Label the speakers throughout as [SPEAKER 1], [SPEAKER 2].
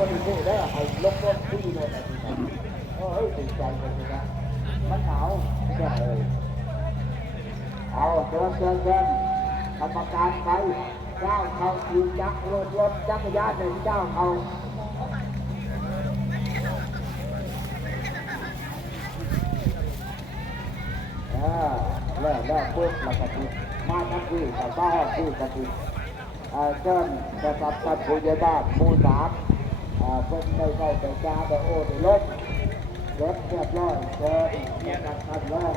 [SPEAKER 1] บริสุทธิ์ได้ให้ลงรถที่เลยนะทีนี้เออตื่นใจเลยนะมันหนาวแก่เลยเอาเชิญเชิญเชิญกรรมการไปเจ้าเขาทีมยักษ์รถรถจักรยานเลยเจ้าเขาเออแล้วแล้วปุ๊บแล้วก็ติดมาทั้งที่กับบ้านที่กับติดเอ่อเชิญนะครับท่านผู้ใหญ่บ้านหมู่สาม เอ่อเป็นได้เข้าแต่จ้าแต่โอ้ได้ลบรถเรียบร้อยเชิญนะครับท่านรอง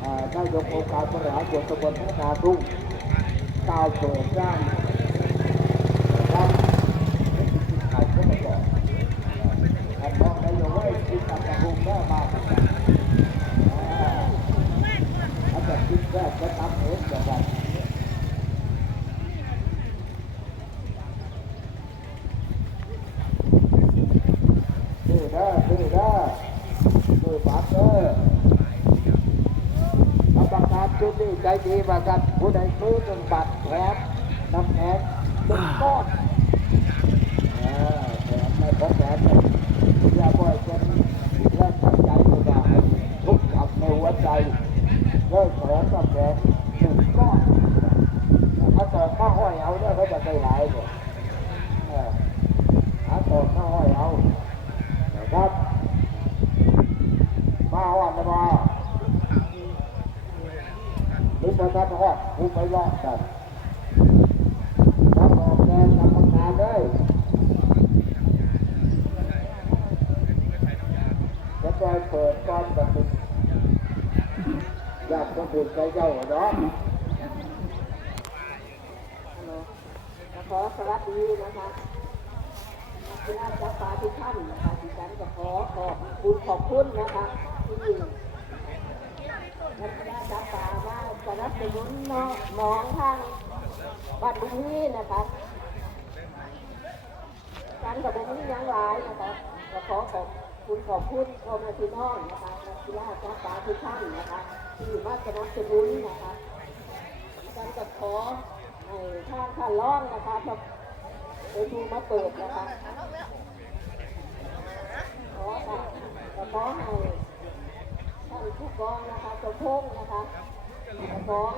[SPEAKER 1] เอ่อนายกองค์การบริหารส่วนตำบลพัฒนาทุ่งก้าวเปิดร่างนะครับใครก็มาบอกท่านรองนายกไว้คิดกับทุ่งแม่มาเหมือนกันอ่าอาจารย์คิดแรกจะทำเองแบบ นี่เด้อนี่เด้อนี่บัตรเด้อกร จุดนี้ใจดีมากันผู้ใดซื้อหนึ่งบัตรแผลน้ำแข็งจนก้อนเออแถมในของแถมเนี่ยอย่าปล่อยเป็นแรงตั้งใจเลยนะทุกขับในหัวใจเลิกแถมน้ำแข็งหนึ่งก้อนถ้าต่อข้าห้อยเอาเนี่ยเขาจะได้หลายเลยเออหาต่อข้าห้อยเอา นะครับมาหอดนะมาลุกมา ทัดหอดลุกไปรอบกันรับออกแรงทำงานเลยจะไปเปิดก้อนแบบนี้อยากจะถึงใจเจ้าเนาะ
[SPEAKER 2] ขอสวัสดีนะคะที่อาจารย์ปาทุกท่านนะคะดิฉันก็ขอขอบคุณขอบคุณนะคะที่นักอาจารย์ปาว่าส นับสนุนน้องมองทางบัตรนี้นะคะการกับผมนี้ยังหลายนะคะก็ขอขอบคุณขอบคุณพ่อแม่พี่น้องนะคะนักกีฬาอาจารย์ปาทุกท่านนะคะที่มาสนับสนุนนะคะการกับขอให้ทางขันล่องนะคะพอไปดูมาเปิดนะคะขอค่ะขอให้ท่านผู้กองนะคะสมพงนะคะ ของ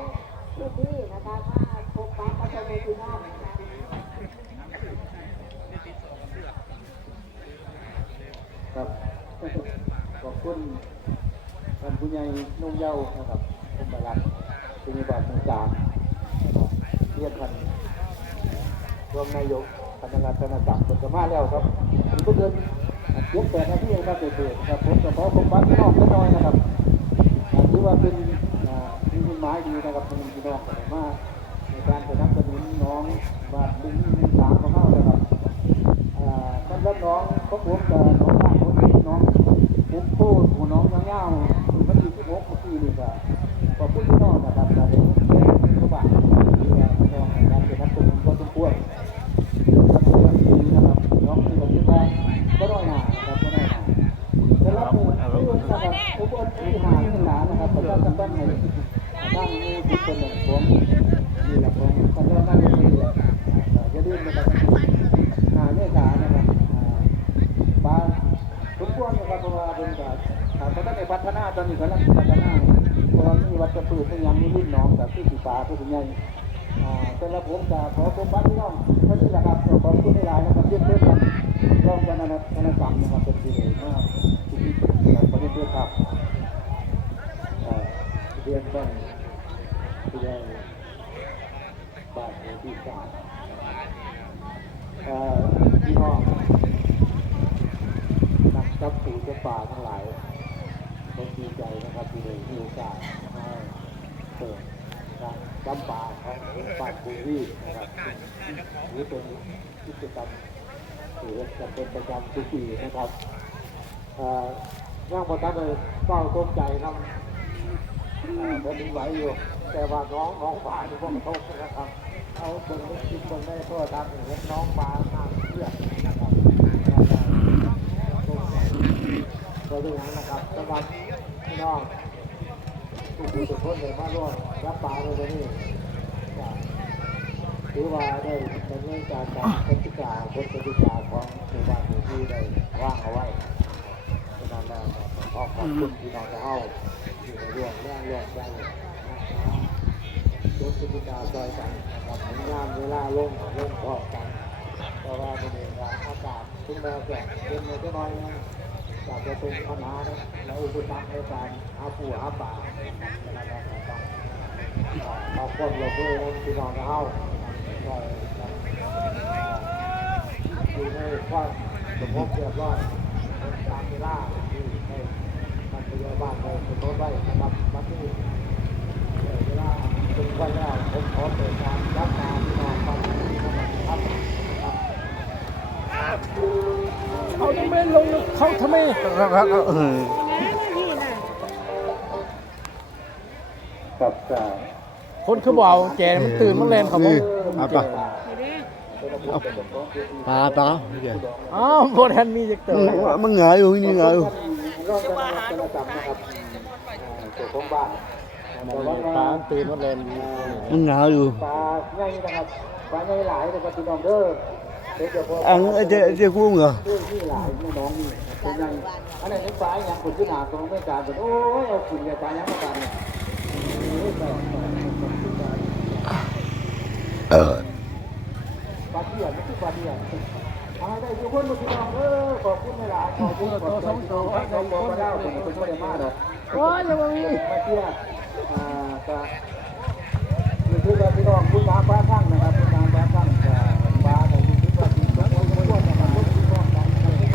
[SPEAKER 2] พื้นที่นะคะมาพบปะประชาชนพี่น้องนะคะ
[SPEAKER 1] ครับขอบคุณท่านผู้ใหญ่นุ่งเย้านะครับผมบาลักเป็นบาทต่างๆเรียนท่านรองนายกคณะรัฐนศักดิ์คนจะมาแล้วครับผมก็เดินยกแต่นาที่ครับเด็กๆครับผมจะขอผมบ้านพี่น้องเล็กน้อยนะครับถือว่าเป็น คุณหมายดีนะครับเป็นพี่น้องกันมากในการสนับสนุนน้องบานลิงสามของเรานะครับอ่าท่านรับน้องพบผมกับน้องบ้านผมน้องปุ๊บโป้ผู้น้องยังเงาคือมันอยู่ที่หกเมื่อนี่ก็ขอบคุณพี่น้องนะครับแต่เด็กเป็นผู้บานที่ว่าพี่น้องในการเป็นนักสนุนก็สมครครับเรื่องดีนะครับน้องที่ผมคิดว่าก็น้อยหนานะครับก็น้อยหนาแต่ละผู้ที่ว่านะครับผู้บริหนนะครับประชาชนบ้านในบ้านนี้ทุกคนเนี่ยผมนี่แหละผมท่านรองนากนี่แหละอ่าอย่าลืมนะครับหาเมษานะครับอ่าบางทุกคนนะครับเพราะว่าเป็นแบบถ้าเขาต้องในพัฒนาตอนนี้กำลังพัฒนาเพราะว่ามีวัชพืชที่ยังมีรุ่นน้องกับที่สีฟ้าผู้เป็นใหญ่แต่ละผมจะขอผมบ้านพี่น้องเท่านี้แหละครับขอบคุณหลายนะครับเพื่อนเพื่อนร่วมกันนะครับคณะสังนะครับเป็นที่เลยมากที่ที่กับประเทศเพื่อนครับเรียนบ้าน ที่ใหญ่บ้านที่สามพี่น้องนักจับปูจับปลาทั้งหลายผมดีใจนะครับที่ได้มีโอกาสเปิดการจับปลาของปลาปูรี่นะครับนี่เป็นกิจกรรมที่จะเป็นประจำทุกปีนะครับย่างพอท่านเลยเฝ้าต้นใจทำ เอ่อผมไหวอยู่ แต่ว่าน้องน้องฟ้าที่พวกกระทบนะครับ เอาคนไม่คิดคนไม่โทษทำเห็นน้องปลาทางเพื่อนนะครับตัวที่นั้นนะครับสำหรับพี่น้องทุกผู้ทุกคนเลยมาร่วมรับปลาในวันนี้ก็ถือว่าได้ดำเนินการตามกติกกากฎกติกาของหมู่บ้านหมู่ที่ได้ว่างเอาไว้ฉะนั้นแล้ว ขอขอบคุณพี่น้องชาวเฮาที่มาร่วมแรงร่วมใจกฎกติกาซอยกันนะครับถึงงานเวลาลงลงพอกันเพราะว่าเป็นเองว่าอากาศถึงแม้จะเป็นในจะน้อยนะจากจะเป็นปัญหาและอุปสรรคในการหาปูหาปลานะครับขอบคุณเราด้วยพี่น้องเฮาคอยกันอยู่ในความสงบเรียบร้อย ตามเวลาที่ให้ทางพยาบาลในสมมติไว้นะครับบัดนี้เวลาถึงวันแล้วผมขอเปิดการรับการที่นอนฟังที่นะครับครับ
[SPEAKER 3] เขาทำไมลงเขาทำไม
[SPEAKER 4] เออ
[SPEAKER 1] กับกา
[SPEAKER 3] คนคือบ่เอาแจมันตื่นมันแลนเขาบ่
[SPEAKER 4] เอาปะ ปลาปลา
[SPEAKER 3] อ้าวบ่ทันมีจักเตอ
[SPEAKER 4] มันเหงาอยู่นี่เหงาอยู่
[SPEAKER 1] รอบการจับนะครับเจ้าของบ้าน
[SPEAKER 3] ปลาตื่นมันแลนอยู่
[SPEAKER 4] มันเหงาอยู่
[SPEAKER 1] ปลาใหญ่นะครับปลาใหญ่หลายเลยครับพี่น้องเด้อเดี๋ยวจะพอ
[SPEAKER 4] อังเจ๊เจ๊กุ้งเหรอ
[SPEAKER 1] ด้วยที่หลายไม่น้องนี่เป็นยังอันไหนถึงฟ้าอย่างคนที่หนาตรงไม่การเป็นโอ้ยเอาขุนกับฟ้ายังมาการเนี่ยฟ้าเทียนไม่ใช่ฟ้าเทียนเอาให้ได้ทุกคนมาพี่น้องเออขอบคุณหลายขอบคุณขอบคุณขอบคุณขอบคุณเจ้าผมเป็นคนได้มากเลย
[SPEAKER 3] โอ้ยยังบ่มี
[SPEAKER 1] มาเที่ยวอ่าก็คือคือพี่น้องคุณน้าฟ้าข้างนะ